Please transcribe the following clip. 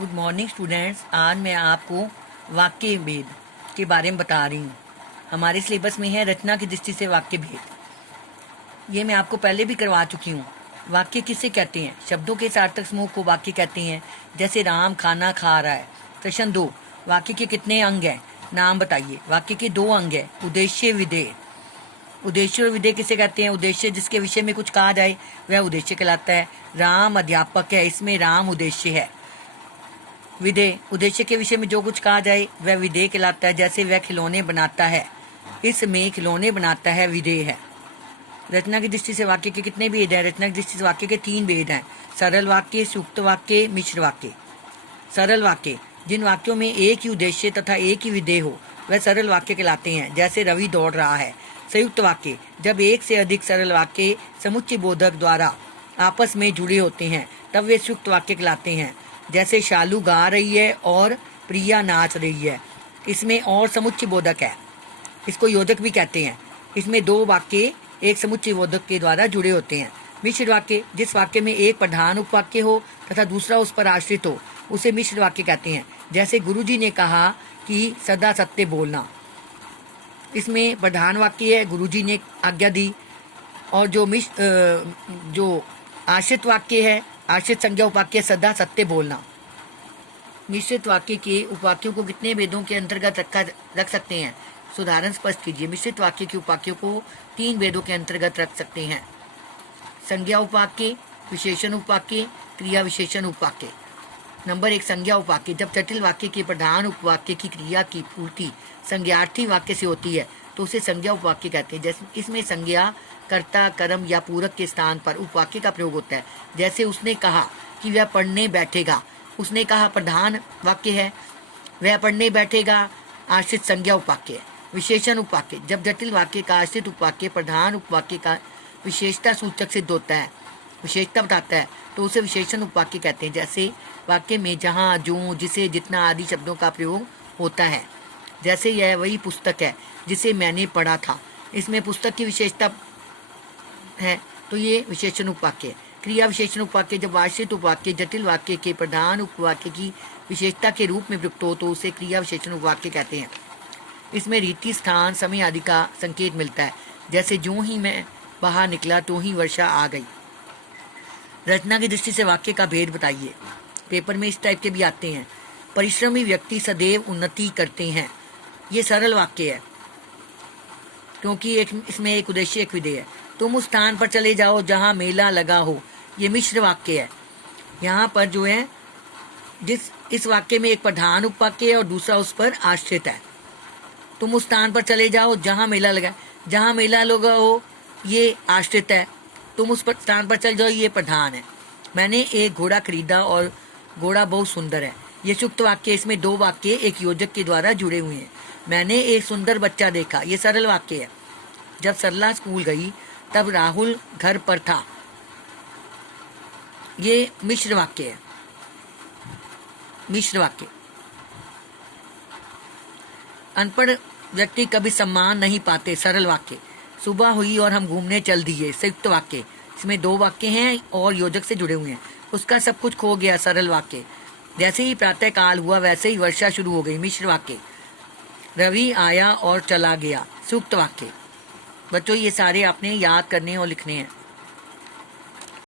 Good morning students. आज मैं आपको वाक्य भेद के बारे में बता रही हूँ। हमारे सिलेबस में है रचना की दृष्टि से वाक्य भेद। ये मैं आपको पहले भी करवा चुकी हूँ। वाक्य किसे कहते हैं? शब्दों के सार्थक समूह को वाक्य कहते हैं। जैसे राम खाना खा रहा है। प्रश्न 2, वाक्य के कितने अंग हैं? नाम बताइए। वाक्य के 2 अंग हैं, उद्देश्य विधेय। उद्देश्य और विधेय किसे कहते हैं? उद्देश्य जिसके विषय में कुछ कहा जाए वह उद्देश्य कहलाता है। राम अध्यापक है, इसमें राम उद्देश्य है। विधेय उद्देश्य के विषय में जो कुछ कहा जाए वह विधेय कहलाता है। जैसे वह खिलौने बनाता है, इसमें खिलौने बनाता है विधेय है। रचना की दृष्टि से वाक्य के कितने भेद हैं? रचना की दृष्टि से वाक्य के 3 भेद हैं, सरल वाक्य, संयुक्त वाक्य, मिश्र वाक्य। सरल वाक्य जिन वाक्यों में एक ही उद्देश्य तथा एक ही विधेय हो वह सरल वाक्य कहलाते हैं। जैसे रवि दौड़ रहा है। संयुक्त वाक्य जब एक से अधिक सरल वाक्य समुच्चय बोधक द्वारा आपस में जुड़े होते हैं तब वे संयुक्त वाक्य कहलाते हैं। जैसे शालू गा रही है और प्रिया नाच रही है, इसमें और समुच्चय बोधक है, इसको योजक भी कहते हैं। इसमें 2 वाक्य एक समुच्चय बोधक के द्वारा जुड़े होते हैं। मिश्र वाक्य जिस वाक्य में एक प्रधान उपवाक्य हो तथा दूसरा उस पर आश्रित हो उसे मिश्र वाक्य कहते हैं। जैसे गुरुजी ने कहा कि सदा सत्य बोलना, इसमें प्रधान वाक्य है, गुरुजी ने आज्ञा दी। और जो आश्रित वाक्य है, आश्रित संज्ञा उपवाक्य सदा सत्य बोलना। मिश्रित वाक्य के उपवाक्यों को कितने भेदों के अंतर्गत रख सकते हैं? उदाहरण स्पष्ट कीजिए। मिश्रित वाक्य के उपवाक्यों को 3 भेदों के अंतर्गत रख सकते हैं, संज्ञा उपवाक्य, विशेषण उपवाक्य, क्रिया विशेषण उपवाक्य। नंबर 1, संज्ञा उपवाक्य। जब जटिल वाक्य के प्रधान उपवाक्य की क्रिया की पूर्ति संज्ञार्थी वाक्य से होती है तो उसे संज्ञा उपवाक्य कहते हैं। जैसे इसमें संज्ञा कर्ता, कर्म या पूरक के स्थान पर उपवाक्य का प्रयोग होता है। जैसे उसने कहा कि वह पढ़ने बैठेगा, उसने कहा प्रधान वाक्य है, वह पढ़ने बैठेगा आश्रित संज्ञा उपवाक्य है। विशेषण उपवाक्य जब जटिल वाक्य का आश्रित उपवाक्य प्रधान उपवाक्य का विशेषता सूचक सिद्ध होता है, विशेषता बताता है, तो उसे विशेषण उपवाक्य कहते हैं। जैसे वाक्य में जहाँ, जो, जिसे, जितना आदि शब्दों का प्रयोग होता है। जैसे यह वही पुस्तक है जिसे मैंने पढ़ा था, इसमें पुस्तक की विशेषता है तो ये विशेषण उपवाक्य है। क्रिया विशेषण उपवाक्य जब आश्रित उपवाक्य जटिल वाक्य के प्रधान उपवाक्य की विशेषता के रूप में प्रयुक्त हो तो उसे क्रिया विशेषण उपवाक्य कहते हैं। इसमें रीति, स्थान, समय आदि का संकेत मिलता है। जैसे जो ही मैं बाहर निकला तो ही वर्षा आ गई। रचना की दृष्टि से वाक्य का भेद बताइए। पेपर में इस टाइप के भी आते हैं। परिश्रमी व्यक्ति सदैव उन्नति करते हैं, ये सरल वाक्य है क्योंकि इसमें एक उद्देश्य एक विधेय है। तुम उस स्थान पर चले जाओ जहाँ मेला लगा हो, ये मिश्र वाक्य है। यहाँ पर जो है इस वाक्य में एक प्रधान उपवाक्य है और दूसरा उस पर आश्रित है। तुम उस स्थान पर चले जाओ जहाँ मेला लगा, जहाँ मेला लगा हो ये आश्रित है, तुम उस स्थान पर चल जाओ ये प्रधान है। मैंने एक घोड़ा खरीदा और घोड़ा बहुत सुंदर है, ये संयुक्त वाक्य। इसमें 2 वाक्य एक योजक के द्वारा जुड़े हुए हैं। मैंने एक सुंदर बच्चा देखा, ये सरल वाक्य है। जब सरला स्कूल गई तब राहुल घर पर था, ये मिश्र वाक्य है। मिश्र वाक्य अनपढ़ व्यक्ति कभी सम्मान नहीं पाते, सरल वाक्य। सुबह हुई और हम घूमने चल दिए, संयुक्त वाक्य। इसमें 2 वाक्य हैं और योजक से जुड़े हुए हैं। उसका सब कुछ खो गया, सरल वाक्य। जैसे ही प्रातः काल हुआ वैसे ही वर्षा शुरू हो गई, मिश्र वाक्य। रवि आया और चला गया, संयुक्त वाक्य। बच्चों ये सारे आपने याद करने और लिखने हैं।